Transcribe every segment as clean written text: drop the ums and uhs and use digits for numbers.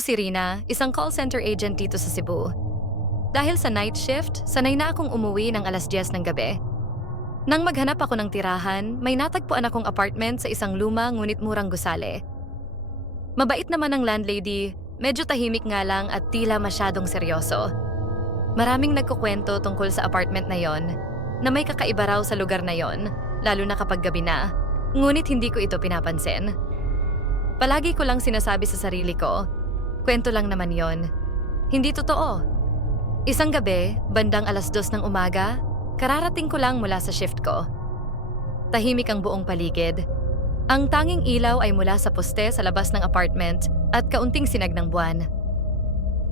Ako si Rina, isang call center agent dito sa Cebu. Dahil sa night shift, sanay na akong umuwi ng alas 10 ng gabi. Nang maghanap ako ng tirahan, may natagpuan akong apartment sa isang luma ngunit murang gusali. Mabait naman ang landlady, medyo tahimik nga lang at tila masyadong seryoso. Maraming nagkukwento tungkol sa apartment na yon, na may kakaiba raw sa lugar na yon, lalo na kapag gabi na. Ngunit hindi ko ito pinapansin. Palagi ko lang sinasabi sa sarili ko, kwento lang naman yon. Hindi totoo. Isang gabi, bandang alas 2 ng umaga, kararating ko lang mula sa shift ko. Tahimik ang buong paligid. Ang tanging ilaw ay mula sa poste sa labas ng apartment at kaunting sinag ng buwan.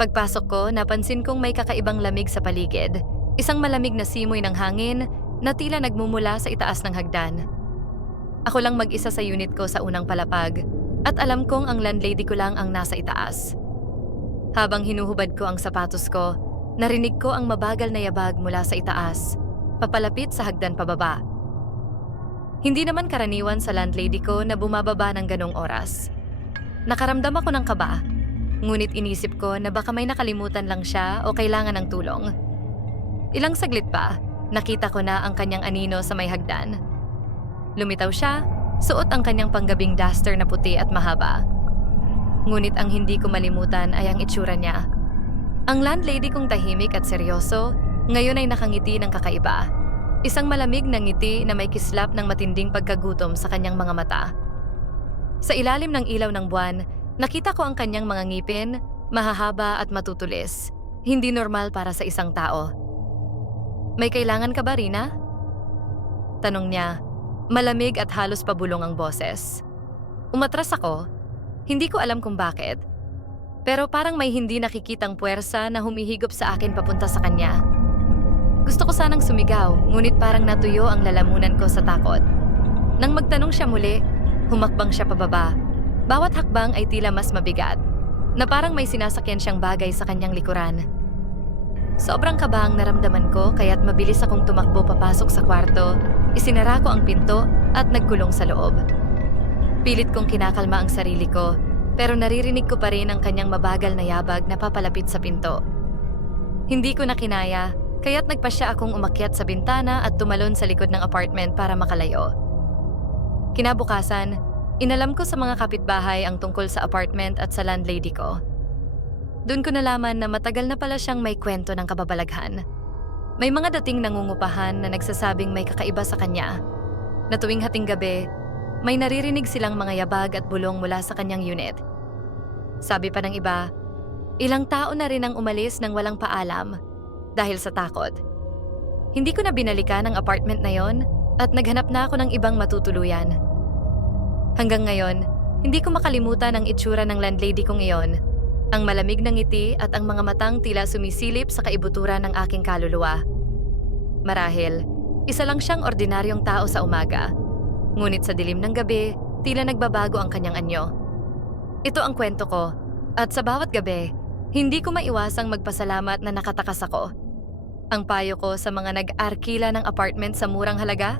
Pagpasok ko, napansin kong may kakaibang lamig sa paligid. Isang malamig na simoy ng hangin na tila nagmumula sa itaas ng hagdan. Ako lang mag-isa sa unit ko sa unang palapag at alam kong ang landlady ko lang ang nasa itaas. Habang hinuhubad ko ang sapatos ko, narinig ko ang mabagal na yabag mula sa itaas, papalapit sa hagdan pababa. Hindi naman karaniwan sa landlady ko na bumababa ng ganong oras. Nakaramdam ako ng kaba, ngunit inisip ko na baka may nakalimutan lang siya o kailangan ng tulong. Ilang saglit pa, nakita ko na ang kanyang anino sa may hagdan. Lumitaw siya, suot ang kanyang panggabing duster na puti at mahaba. Ngunit ang hindi ko malimutan ay ang itsura niya. Ang landlady kong tahimik at seryoso, ngayon ay nakangiti ng kakaiba. Isang malamig na ngiti na may kislap ng matinding pagkagutom sa kanyang mga mata. Sa ilalim ng ilaw ng buwan, nakita ko ang kanyang mga ngipin, mahahaba at matutulis. Hindi normal para sa isang tao. "May kailangan ka ba, Rina?" Tanong niya, malamig at halos pabulong ang boses. Umatras ako, hindi ko alam kung bakit. Pero parang may hindi nakikitang puwersa na humihigop sa akin papunta sa kanya. Gusto ko sanang sumigaw, ngunit parang natuyo ang lalamunan ko sa takot. Nang magtanong siya muli, humakbang siya pababa. Bawat hakbang ay tila mas mabigat, na parang may sinasakyan siyang bagay sa kanyang likuran. Sobrang kaba ang naramdaman ko kaya't mabilis akong tumakbo papasok sa kwarto, isinara ko ang pinto at nagkulong sa loob. Pilit kong kinakalma ang sarili ko, pero naririnig ko pa rin ang kanyang mabagal na yabag na papalapit sa pinto. Hindi ko na kinaya, kaya't nagpasya akong umakyat sa bintana at tumalon sa likod ng apartment para makalayo. Kinabukasan, inalam ko sa mga kapitbahay ang tungkol sa apartment at sa landlady ko. Doon ko nalaman na matagal na pala siyang may kwento ng kababalaghan. May mga dating nangungupahan na nagsasabing may kakaiba sa kanya, na tuwing hating gabi, may naririnig silang mga yabag at bulong mula sa kanyang unit. Sabi pa ng iba, ilang tao na rin ang umalis nang walang paalam dahil sa takot. Hindi ko na binalikan ang apartment na yon at naghanap na ako ng ibang matutuluyan. Hanggang ngayon, hindi ko makalimutan ang itsura ng landlady kong iyon, ang malamig na ngiti at ang mga matang tila sumisilip sa kaibuturan ng aking kaluluwa. Marahil, isa lang siyang ordinaryong tao sa umaga, ngunit sa dilim ng gabi, tila nagbabago ang kanyang anyo. Ito ang kwento ko, at sa bawat gabi, hindi ko maiwasang magpasalamat na nakatakas ako. Ang payo ko sa mga nag-arkila ng apartment sa murang halaga?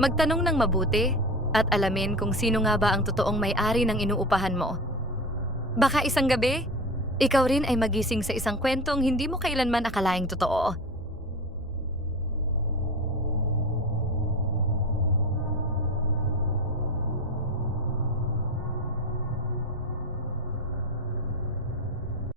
Magtanong ng mabuti at alamin kung sino nga ba ang totoong may-ari ng inuupahan mo. Baka isang gabi, ikaw rin ay magising sa isang kwentong hindi mo kailanman akalaing totoo.